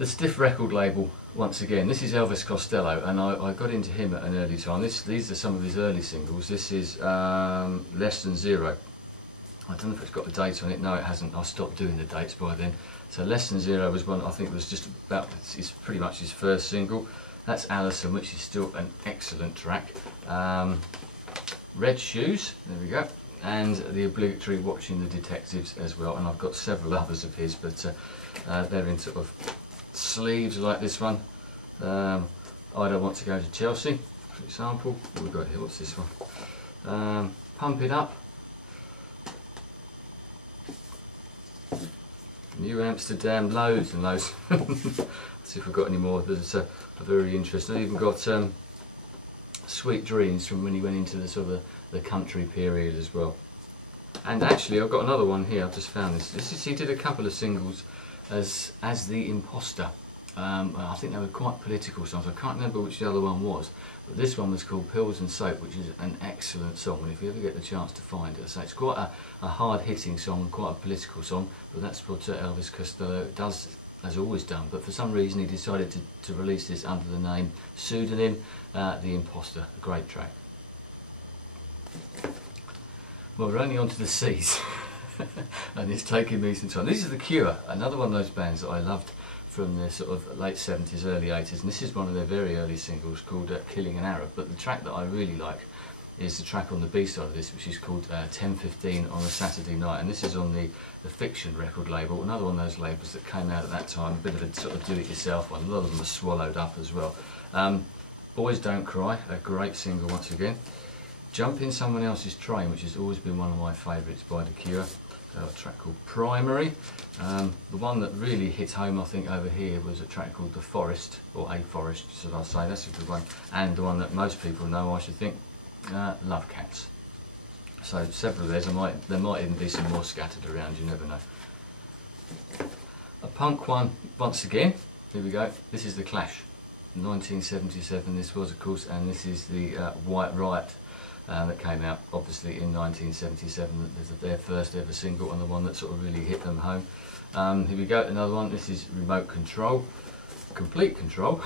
The Stiff record label, once again, this is Elvis Costello, and I got into him at an early time. These are some of his early singles. This is Less Than Zero. I don't know if it's got a date on it. No, it hasn't. I stopped doing the dates by then. So Less Than Zero was one, I think it was just about, it's pretty much his first single. That's Allison, which is still an excellent track. Red Shoes, there we go. And the obligatory Watching the Detectives as well. And I've got several others of his, but they're in sort of sleeves like this one. I Don't Want to Go to Chelsea, for example. What have we got here? What's this one? Pump It Up. New Amsterdam, loads and loads. Let's see if I've got any more. There's a very interesting. I've even got Sweet Dreams from when he went into the sort of the country period as well. And actually, I've got another one here. I've just found this. He did a couple of singles as The Imposter. I think they were quite political songs. I can't remember which the other one was, but this one was called Pills and Soap, which is an excellent song, and if you ever get the chance to find it. So it's quite a hard-hitting song, quite a political song, but that's what Elvis Costello does, has always done. But for some reason he decided to release this under the name pseudonym, The Imposter. A great track. Well, we're only on to the seas. And it's taken me some time. This is The Cure, another one of those bands that I loved from the sort of late 70s, early 80s, and this is one of their very early singles called Killing an Arab. But the track that I really like is the track on the B-side of this, which is called 10:15 on a Saturday Night, and this is on the Fiction record label, another one of those labels that came out at that time, a bit of a sort of do-it-yourself one. A lot of them were swallowed up as well. Boys Don't Cry, a great single once again. Jump in Someone Else's Train, which has always been one of my favourites by The Cure. A track called Primary. The one that really hit home, I think, over here was a track called The Forest, or A Forest, should I say. That's a good one. And the one that most people know, I should think, Love Cats. So several of theirs. There might even be some more scattered around, you never know. A punk one, once again. Here we go. This is The Clash. 1977 this was, of course, and this is the White Riot. That came out obviously in 1977. This is their first ever single and the one that sort of really hit them home. Here we go, another one. This is Remote Control, Complete Control.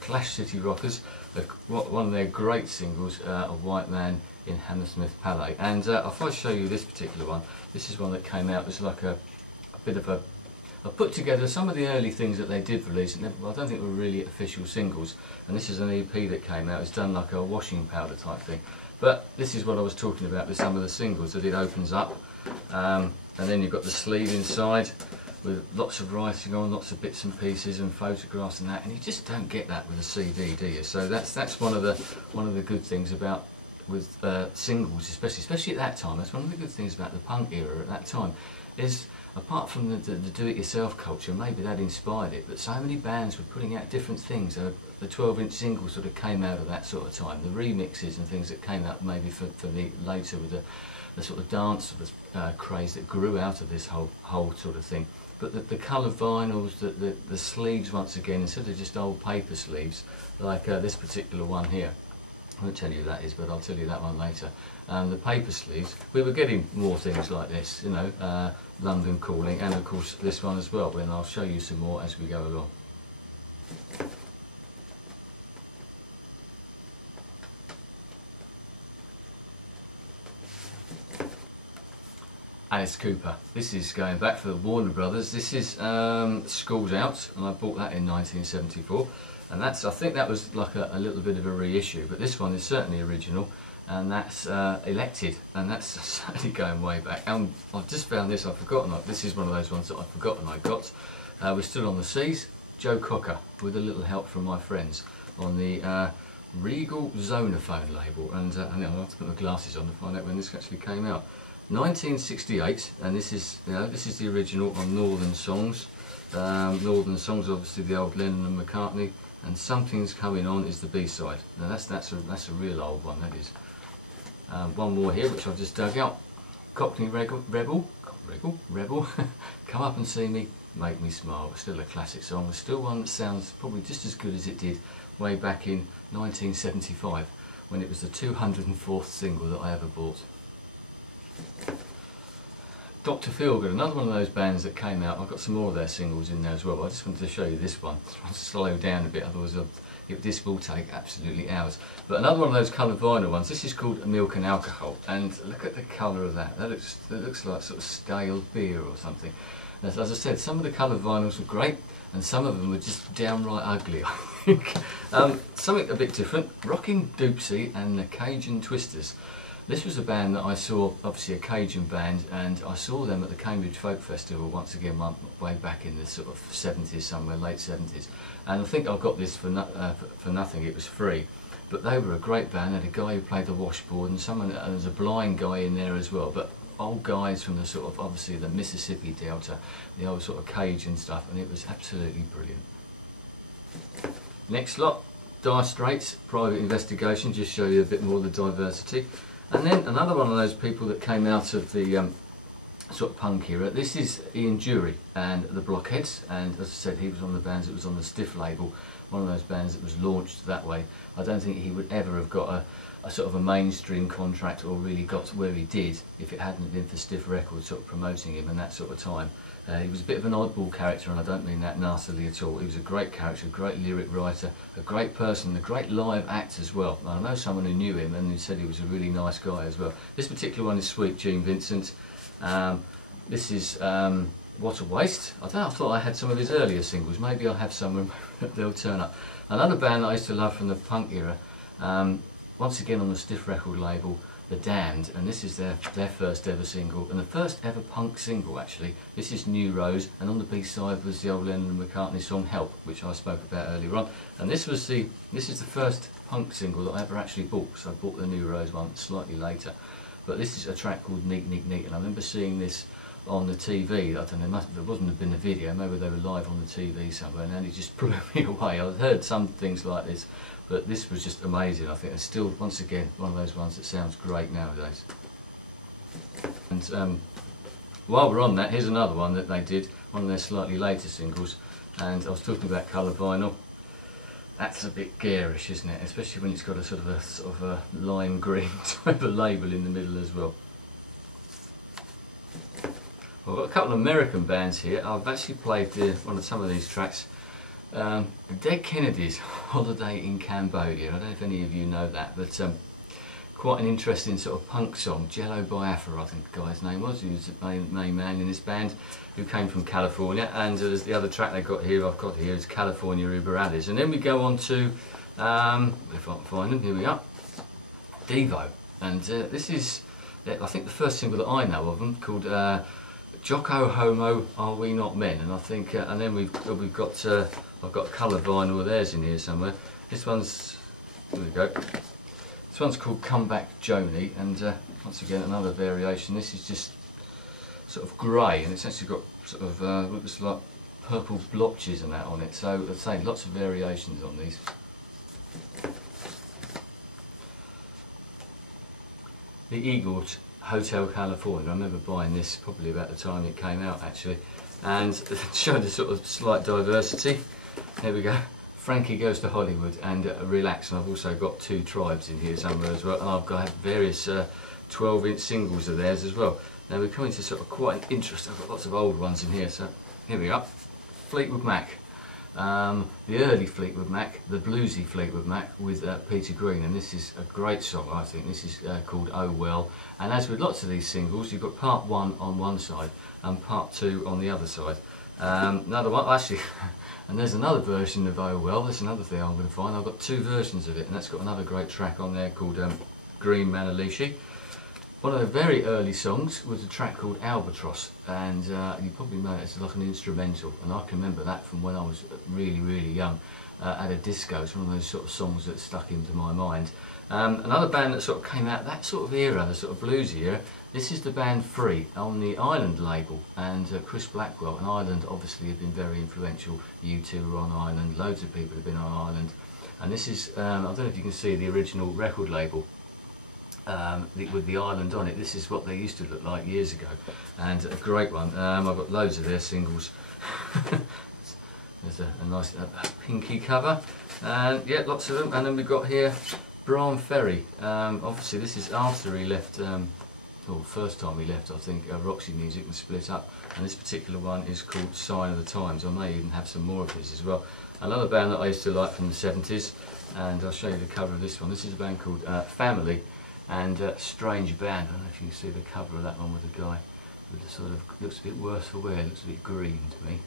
Clash City Rockers, one of their great singles, A White Man in Hammersmith Palais. And if I show you this particular one, this is one that came out as like a bit of a... I put together some of the early things that they did release, and I don't think were really official singles. And this is an EP that came out. It's done like a washing powder type thing. But this is what I was talking about with some of the singles, that it opens up, and then you've got the sleeve inside with lots of writing on, lots of bits and pieces and photographs and that. And you just don't get that with a CD, do you? So that's one of the good things about with singles, especially at that time. That's one of the good things about the punk era at that time. Is apart from the do-it-yourself culture, maybe that inspired it, but so many bands were putting out different things. The 12-inch singles sort of came out of that sort of time. The remixes and things that came out maybe for the later with the sort of dance sort of, craze that grew out of this whole sort of thing. But the colour vinyls, the sleeves once again, instead of just old paper sleeves, like this particular one here. I won't tell you who that is, but I'll tell you that one later. The paper sleeves, we were getting more things like this, you know, London Calling, and of course this one as well, and I'll show you some more as we go along. Alice Cooper. This is going back for the Warner Brothers. This is School's Out, and I bought that in 1974. And I think that was like a little bit of a reissue, but this one is certainly original, and that's Elected, and that's certainly going way back. And I've just found this, I've forgotten, this is one of those ones that I've forgotten I got. We're Still on the Seas, Joe Cocker, with a little help from my friends, on the Regal Zonophone label, and I'll have to put my glasses on to find out when this actually came out. 1968, and this is the original on Northern Songs. Northern Songs, obviously the old Lennon and McCartney, and Something's Coming On is the B-side. Now that's a real old one, that is. One more here, which I've just dug out. Cockney Rebel, Come Up and See Me, Make Me Smile. Still a classic song. Still one that sounds probably just as good as it did way back in 1975, when it was the 204th single that I ever bought. Dr. Feelgood, another one of those bands that came out. I've got some more of their singles in there as well, but I just wanted to show you this one. I want to slow down a bit, otherwise this will take absolutely hours. But another one of those coloured vinyl ones, this is called Milk and Alcohol, and look at the colour of that. That looks like sort of stale beer or something. As I said, some of the coloured vinyls were great, and some of them were just downright ugly, I think. Something a bit different, Rockin' Doopsie and the Cajun Twisters. This was a band that I saw, obviously a Cajun band, and I saw them at the Cambridge Folk Festival once again way back in the sort of 70s somewhere, late 70s. And I think I got this for nothing, it was free. But they were a great band. They had a guy who played the washboard, and there was a blind guy in there as well. But old guys from the sort of, obviously the Mississippi Delta, the old sort of Cajun stuff, and it was absolutely brilliant. Next lot, Dire Straits, Private Investigation, just show you a bit more of the diversity. And then another one of those people that came out of the sort of punk era, this is Ian Dury and the Blockheads, and as I said, he was one of the bands that was on the Stiff label, one of those bands that was launched that way. I don't think he would ever have got a sort of a mainstream contract or really got to where he did if it hadn't been for Stiff Records sort of promoting him in that sort of time. He was a bit of an oddball character, and I don't mean that nastily at all. He was a great character, a great lyric writer, a great person, a great live act as well. And I know someone who knew him and who said he was a really nice guy as well. This particular one is Sweet Gene Vincent. This is What a Waste. I thought I had some of his earlier singles. Maybe I'll have some, they'll turn up. Another band that I used to love from the punk era, once again on the Stiff record label, The Damned, and this is their first ever single, and the first ever punk single actually. This is New Rose, and on the B-side was the old Lennon and McCartney song Help, which I spoke about earlier on. And this is the first punk single that I ever actually bought, so I bought the New Rose one slightly later. But this is a track called Neat Neat Neat, and I remember seeing this on the TV. I don't know, it wouldn't have been a video, maybe they were live on the TV somewhere, and it just blew me away. I've heard some things like this, but this was just amazing. I think it's still, once again, one of those ones that sounds great nowadays. And while we're on that, here's another one that they did, one of their slightly later singles, and I was talking about colour vinyl. That's a bit garish, isn't it? Especially when it's got a sort of a lime green type of label in the middle as well. Well, I've got a couple of American bands here. I've actually played some of these tracks. The Dead Kennedys, Holiday in Cambodia. I don't know if any of you know that, but quite an interesting sort of punk song. Jello Biafra, I think the guy's name was, who was the main man in this band, who came from California. And there's the other track I've got here is California Uber Alice. And then we go on to, if I can find them, here we are, Devo. And this is, I think, the first single that I know of them, called Jocko Homo, Are We Not Men? And I think, and then we've got, I've got a colour vinyl of theirs in here somewhere. This one's, here we go. This one's called Come Back Joanie, and once again another variation. This is just sort of grey, and it's actually got sort of looks like purple blotches and that on it. So I'd say lots of variations on these. The Eagles, Hotel California. I remember buying this probably about the time it came out actually, and it showed a sort of slight diversity. There we go. Frankie Goes to Hollywood and Relax, and I've also got Two Tribes in here somewhere as well, and I've got various 12-inch singles of theirs as well. Now we're coming to sort of quite an interesting, I've got lots of old ones in here, so here we are. Fleetwood Mac, the early Fleetwood Mac, the bluesy Fleetwood Mac with Peter Green, and this is a great song I think. This is called Oh Well, and as with lots of these singles, you've got part one on one side and part two on the other side. Another one, actually, and there's another version of Oh Well. That's another thing I'm going to find. I've got two versions of it, and that's got another great track on there called Green Manalishi. One of the very early songs was a track called Albatross, and you probably know it's like an instrumental, and I can remember that from when I was really, really young at a disco. It's one of those sort of songs that stuck into my mind. Another band that sort of came out that sort of era, the sort of bluesy era, this is the band Free on the Island label, and Chris Blackwell, and Ireland obviously have been very influential. U2 were on Ireland, loads of people have been on Ireland, and this is, I don't know if you can see the original record label with the island on it. This is what they used to look like years ago, and a great one. I've got loads of their singles. There's a nice pinky cover, and yeah, lots of them. And then we've got here Brian Ferry. Obviously this is after he left, well, first time we left, I think Roxy Music was split up, and this particular one is called Sign of the Times. I may even have some more of his as well. Another band that I used to like from the 70s, and I'll show you the cover of this one. This is a band called Family, and strange band. I don't know if you can see the cover of that one with the guy with the sort of, looks a bit worse for wear, looks a bit green to me.